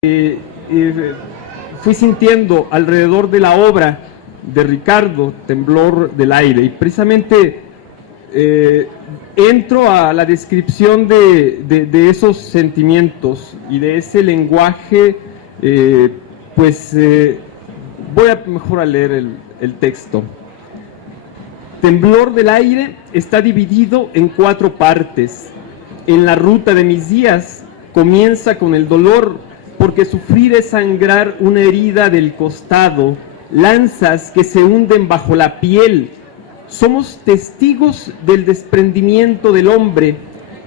fui sintiendo alrededor de la obra de Ricardo, Temblor del Aire, y precisamente entro a la descripción de esos sentimientos y de ese lenguaje. Voy a mejor a leer el texto. Temblor del Aire está dividido en 4 partes. En la ruta de mis días comienza con el dolor, porque sufrir es sangrar una herida del costado, lanzas que se hunden bajo la piel. Somos testigos del desprendimiento del hombre.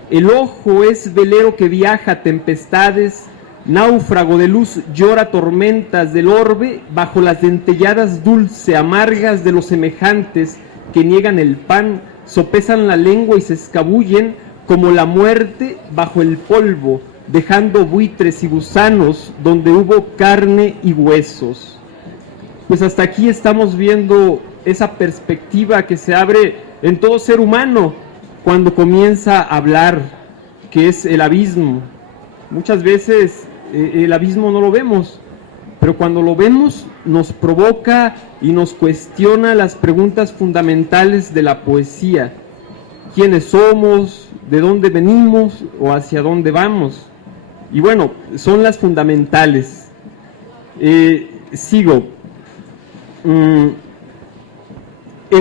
El ojo es velero que viaja tempestades, náufrago de luz llora tormentas del orbe bajo las dentelladas dulce amargas de los semejantes que niegan el pan, sopesan la lengua y se escabullen como la muerte bajo el polvo, dejando buitres y gusanos donde hubo carne y huesos. Pues hasta aquí estamos viendo esa perspectiva que se abre en todo ser humano cuando comienza a hablar, que es el abismo. Muchas veces el abismo no lo vemos, pero cuando lo vemos nos provoca y nos cuestiona las preguntas fundamentales de la poesía. ¿Quiénes somos? ¿De dónde venimos? ¿O hacia dónde vamos? Y bueno, son las fundamentales. Sigo. En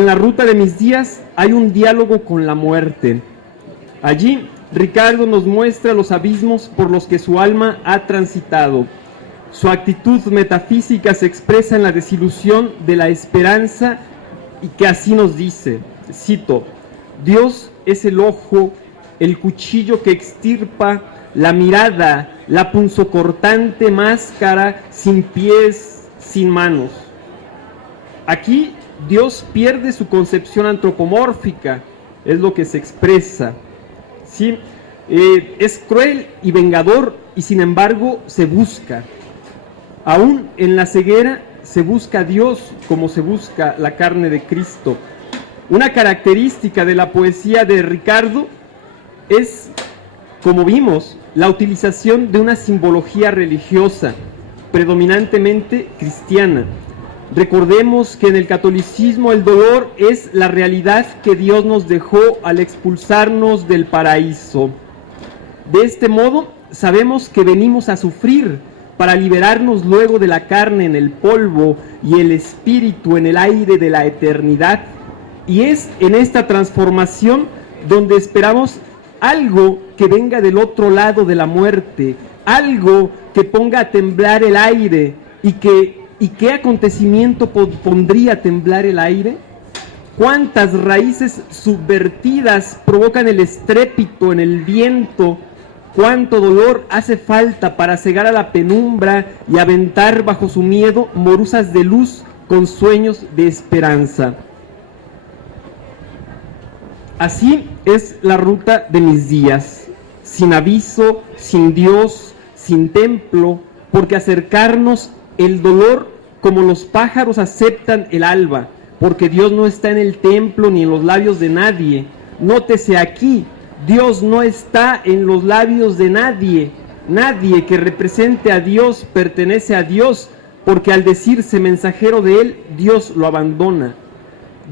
la ruta de mis días hay un diálogo con la muerte. Allí Ricardo nos muestra los abismos por los que su alma ha transitado. Su actitud metafísica se expresa en la desilusión de la esperanza, y que así nos dice, cito: Dios es el ojo, el cuchillo que extirpa, la mirada, la punzocortante máscara, sin pies, sin manos. Aquí Dios pierde su concepción antropomórfica, es lo que se expresa. ¿Sí? Es cruel y vengador, y sin embargo se busca. Aún en la ceguera se busca a Dios como se busca la carne de Cristo. Una característica de la poesía de Ricardo es, como vimos, la utilización de una simbología religiosa, predominantemente cristiana. Recordemos que en el catolicismo el dolor es la realidad que Dios nos dejó al expulsarnos del paraíso. De este modo, sabemos que venimos a sufrir para liberarnos luego de la carne en el polvo y el espíritu en el aire de la eternidad. Y es en esta transformación donde esperamos algo que venga del otro lado de la muerte, algo que ponga a temblar el aire. ¿Y qué acontecimiento pondría a temblar el aire? ¿Cuántas raíces subvertidas provocan el estrépito en el viento? ¿Cuánto dolor hace falta para cegar a la penumbra y aventar bajo su miedo morusas de luz con sueños de esperanza? Así es la ruta de mis días, sin aviso, sin Dios, sin templo, porque acercarnos el dolor como los pájaros aceptan el alba, porque Dios no está en el templo ni en los labios de nadie. Nótese aquí, Dios no está en los labios de nadie. Nadie que represente a Dios pertenece a Dios, porque al decirse mensajero de Él, Dios lo abandona.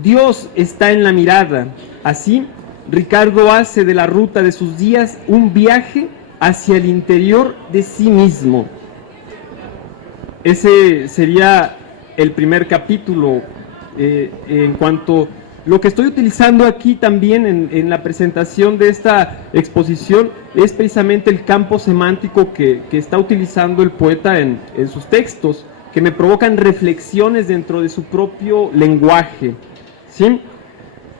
Dios está en la mirada. Así, Ricardo hace de la ruta de sus días un viaje hacia el interior de sí mismo. Ese sería el primer capítulo. En cuanto a lo que estoy utilizando aquí también en la presentación de esta exposición, es precisamente el campo semántico que está utilizando el poeta en sus textos, que me provocan reflexiones dentro de su propio lenguaje. ¿Sí?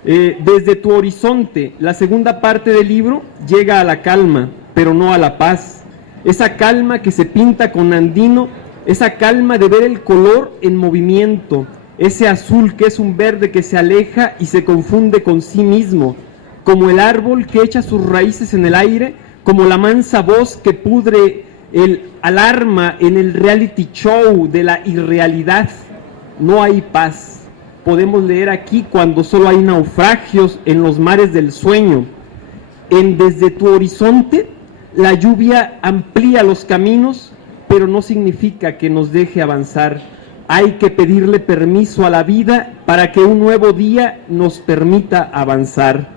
Desde tu horizonte, la segunda parte del libro llega a la calma, pero no a la paz. Esa calma que se pinta con Andino, esa calma de ver el color en movimiento, ese azul que es un verde que se aleja y se confunde con sí mismo, como el árbol que echa sus raíces en el aire, como la mansa voz que pudre el alarma en el reality show de la irrealidad. No hay paz. Podemos leer aquí cuando solo hay naufragios en los mares del sueño. Desde tu horizonte, la lluvia amplía los caminos pero no significa que nos deje avanzar. Hay que pedirle permiso a la vida para que un nuevo día nos permita avanzar.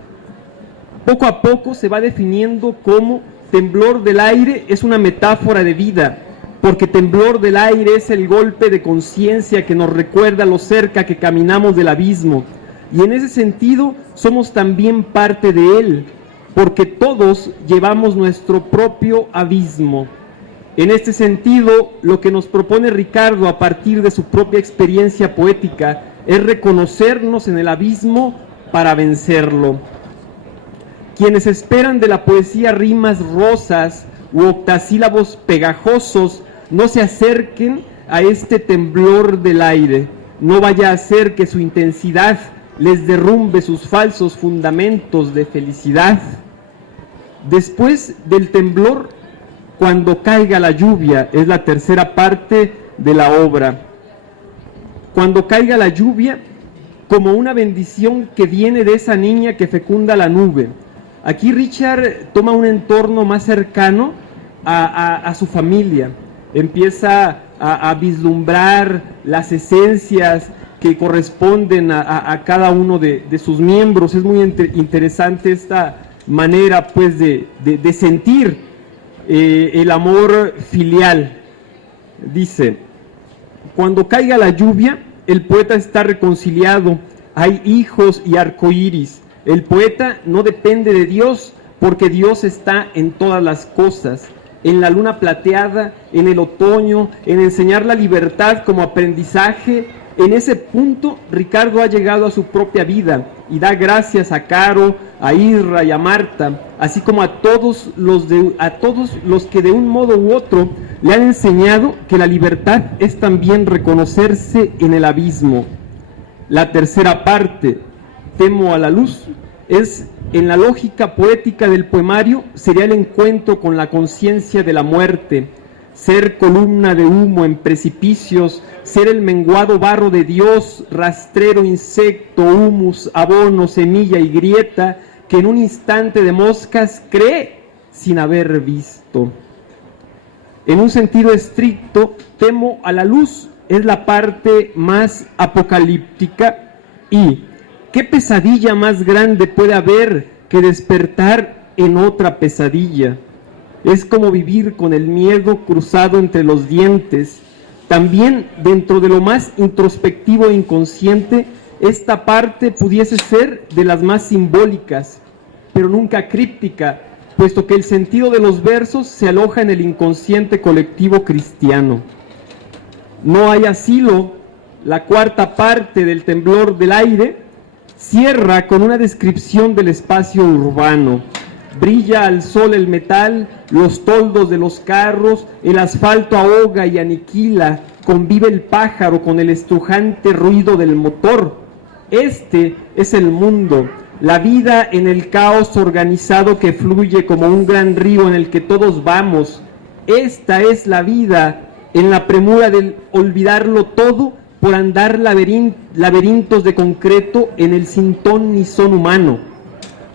Poco a poco se va definiendo cómo temblor del aire es una metáfora de vida, porque temblor del aire es el golpe de conciencia que nos recuerda lo cerca que caminamos del abismo, y en ese sentido somos también parte de él, porque todos llevamos nuestro propio abismo. En este sentido, lo que nos propone Ricardo a partir de su propia experiencia poética es reconocernos en el abismo para vencerlo. Quienes esperan de la poesía rimas rosas u octasílabos pegajosos, no se acerquen a este temblor del aire. No vaya a ser que su intensidad les derrumbe sus falsos fundamentos de felicidad. Después del temblor, cuando caiga la lluvia, es la tercera parte de la obra. Cuando caiga la lluvia, como una bendición que viene de esa niña que fecunda la nube. Aquí Richard toma un entorno más cercano a su familia, empieza a vislumbrar las esencias que corresponden a cada uno de sus miembros. Es muy interesante esta manera pues de sentir el amor filial. Dice: cuando caiga la lluvia, el poeta está reconciliado, hay hijos y arcoíris. El poeta no depende de Dios, porque Dios está en todas las cosas, en la luna plateada, en el otoño, en enseñar la libertad como aprendizaje. En ese punto, Ricardo ha llegado a su propia vida y da gracias a Caro, a Irra y a Marta, así como a todos los que de un modo u otro le han enseñado que la libertad es también reconocerse en el abismo. La tercera parte, Temo a la luz, es, en la lógica poética del poemario, sería el encuentro con la conciencia de la muerte, ser columna de humo en precipicios, ser el menguado barro de Dios, rastrero, insecto, humus, abono, semilla y grieta, que en un instante de moscas cree sin haber visto. En un sentido estricto, Temo a la luz es la parte más apocalíptica. Y ¿qué pesadilla más grande puede haber que despertar en otra pesadilla? Es como vivir con el miedo cruzado entre los dientes. También dentro de lo más introspectivo e inconsciente, esta parte pudiese ser de las más simbólicas, pero nunca críptica, puesto que el sentido de los versos se aloja en el inconsciente colectivo cristiano. No hay asilo, la cuarta parte del temblor del aire, cierra con una descripción del espacio urbano. Brilla al sol el metal, los toldos de los carros, el asfalto ahoga y aniquila, convive el pájaro con el estrujante ruido del motor. Este es el mundo, la vida en el caos organizado que fluye como un gran río en el que todos vamos. Esta es la vida, en la premura del olvidarlo todo por andar laberintos de concreto en el sin ton ni son humano.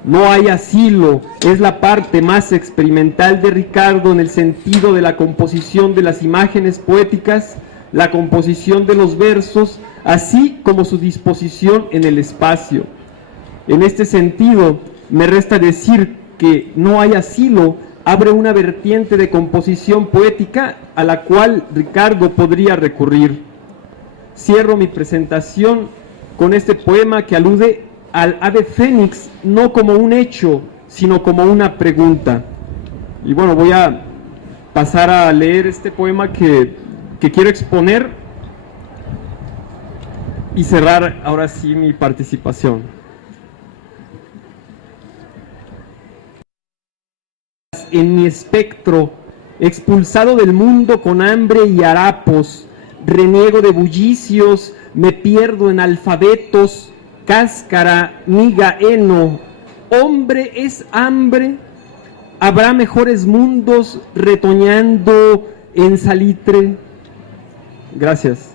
No hay asilo, es la parte más experimental de Ricardo en el sentido de la composición de las imágenes poéticas, la composición de los versos, así como su disposición en el espacio. En este sentido, me resta decir que No hay asilo abre una vertiente de composición poética a la cual Ricardo podría recurrir. Cierro mi presentación con este poema que alude al ave fénix, no como un hecho, sino como una pregunta. Y bueno, voy a pasar a leer este poema que quiero exponer y cerrar ahora sí mi participación. En mi espectro, expulsado del mundo con hambre y harapos, reniego de bullicios, me pierdo en alfabetos, cáscara, miga, heno. Hombre es hambre, habrá mejores mundos retoñando en salitre. Gracias.